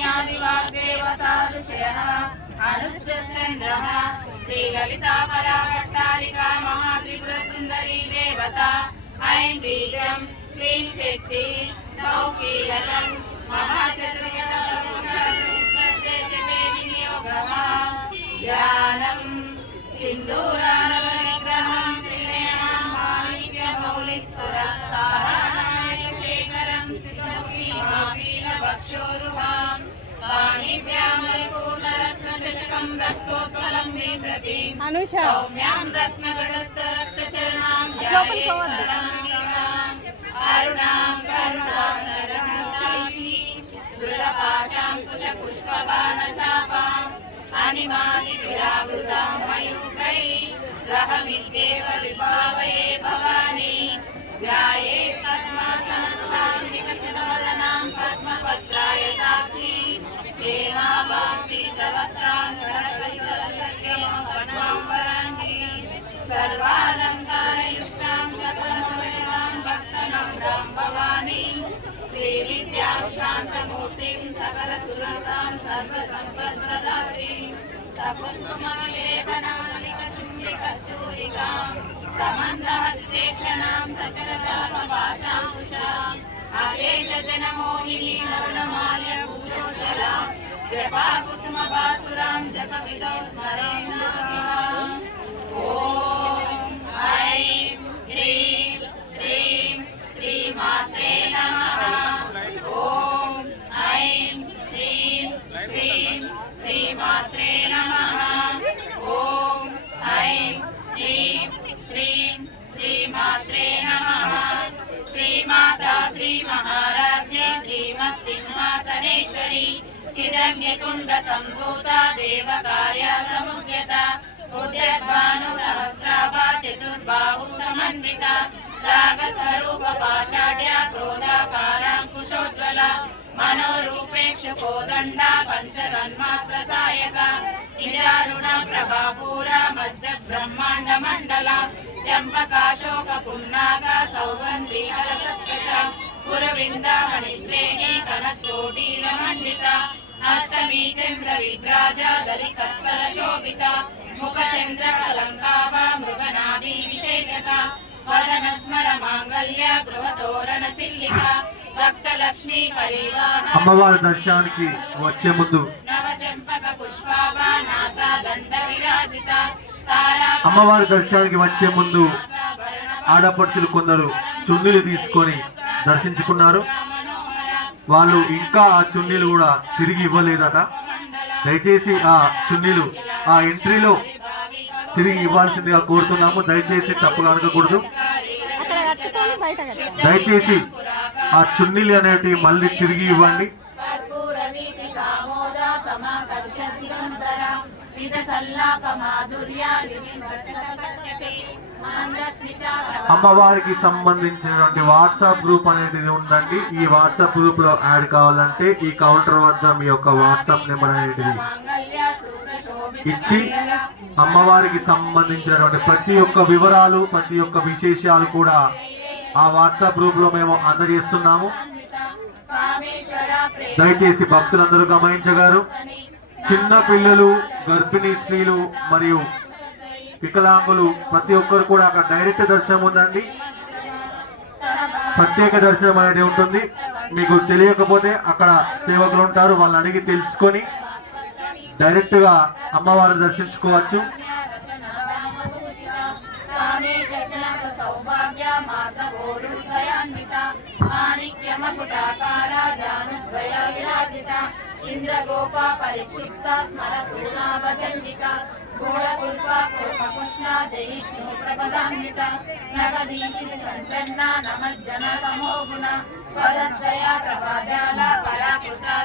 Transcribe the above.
वसिन्यादिवाग्देवता ऋषयः अनुष्ठुप्तेन्द्रः श्रीललितापराभट्टारिका महात्रिपुरसुन्दरी देवता ऐं बीजं क्लीं शक्ति सौकीलकं महाचतुर्विधप्रभुषाजपे विनियोगः ध्यानं सिन्दूरानवनिग्रहं त्रिनयनां माणिक्यमौलिस्फुरत्तारानायकशेखरं सितमुखीमापीनवक्षोरुहां पाणिभ्यां पूर्णरत्नचषकं रक्तोत्पलं बिभ्रतीं सौम्यां रत्नगडस्थरक्तचरणां ध्यायेत्पराङ्गिकाम् अरुणां करुणानरक्षाक्षी दृढपाशाङ्कुशपुष्पबाणचापाम् अनिमादिविरावृतां मयूखैः रहमित्येव विभावये भवानी ध्यायेत् पद्मासनस्थां विकसितवदनां पद्मपत्रायताक्षी हेमावाप्तितवस्त्रां करकलितलसत्कमपद्माम्बराङ्गी सर्वालङ्कारयुक्तां सकलमवेदां भक्तनम्रां भवानी श्रीविद्यां शान्तमूर्तिं सकलसुरतां सर्वसम्पत्प्रदात्रीं सकुङ्कुमविलेपनामलिकचुम्बिकस्तूरिकां समन्दहस्तेक्षणां सचरचापपाशाङ्कुशाम् अशेषजनमोहिनीं वर्णमाल्यभूषोज्ज्वलां जपाकुसुमभासुरां जपविदौ स्मरेन्नाम् ॐ ऐं ह्रीं श्रीं श्रीमात्रे नमः ॐ ऐं ह्रीं श्रीं श्रीमात्रे नमः ॐ ऐं ह्रीं श्रीं श्रीमात्रे नमः श्रीमाता श्रीमहाराज्ञी श्रीमत्सिंहासनेश्वरी चिदग्निकुण्डसम्भूता देवकार्या समुद्यता उद्यद्भानुसहस्राभा चतुर्बाहु समन्विता रागस्वरूपपाषाढ्या क्रोधाकाराङ्कुशोज्ज्वला मनोरूपेक्षुकोदण्डा पञ्चतन्मात्रसायका निजारुणा प्रभापूरा मज्जब्रह्माण्डमण्डला चम्पकाशोकपुन्नागा सौगन्धीकलसत्कचा पुरविन्दामणिश्रेणी कनच्चोटीरमण्डिता अष्टमी चन्द्रविभ्राजा दलिकस्तरशोभिता मुखचन्द्रकलङ्काभा मृगनाभी विशेषता वदनस्मर मांगल्य गृहतोरण चिल्लिका भक्तलक्ष्मी परिवाहन అమ్మవారి దర్శనానికి వచ్చే ముందు नवचंपक पुष्पाभा नासा दंड विराजिता అమ్మవారి దర్శనానికి వచ్చే ముందు ఆడపడుచులు కొందరు చున్నీలు తీసుకొని దర్శించుకున్నారు. వాళ్ళు ఇంకా ఆ చున్నీలు కూడా తిరిగి ఇవ్వలేదట. దయచేసి ఆ చున్నీలు ఆ ఎంట్రీలో తిరిగి ఇవ్వాల్సిందిగా కోరుతున్నాము. దయచేసి తప్పుగా అనకూడదు. దయచేసి ఆ చున్నీలు అనేటివి మళ్ళీ తిరిగి ఇవ్వండి. అమ్మవారికి సంబంధించినటువంటి వాట్సాప్ గ్రూప్ అనేది ఉందండి. ఈ వాట్సాప్ గ్రూప్ లో యాడ్ కావాలంటే ఈ కౌంటర్ వద్ద మీ యొక్క వాట్సాప్ నెంబర్ అనేది ఇచ్చి అమ్మవారికి సంబంధించినటువంటి ప్రతి ఒక్క వివరాలు ప్రతి ఒక్క విశేషాలు కూడా ఆ వాట్సాప్ గ్రూప్ లో మేము అందజేస్తున్నాము. దయచేసి భక్తులందరూ గమనించగారు. చిన్న పిల్లలు, గర్భిణీ స్త్రీలు మరియు వికలాంగులు ప్రతి ఒక్కరు కూడా అక్కడ డైరెక్ట్ దర్శనం ఉందండి. ప్రత్యేక దర్శనం అనేది ఉంటుంది. మీకు తెలియకపోతే అక్కడ సేవకులు ఉంటారు, వాళ్ళని అడిగి తెలుసుకొని డైరెక్ట్ గా అమ్మవారిని దర్శించుకోవచ్చు. इंद्रगोपा परिक्षिप्ता स्मरतूनाभचण्डिका गूढकुल्पा कोपकृष्णा जयिष्णु प्रपदान्विता नगदीति सञ्चन्ना नमज्जन तमोगुणा वदद्वया प्रभाजाला पराकृता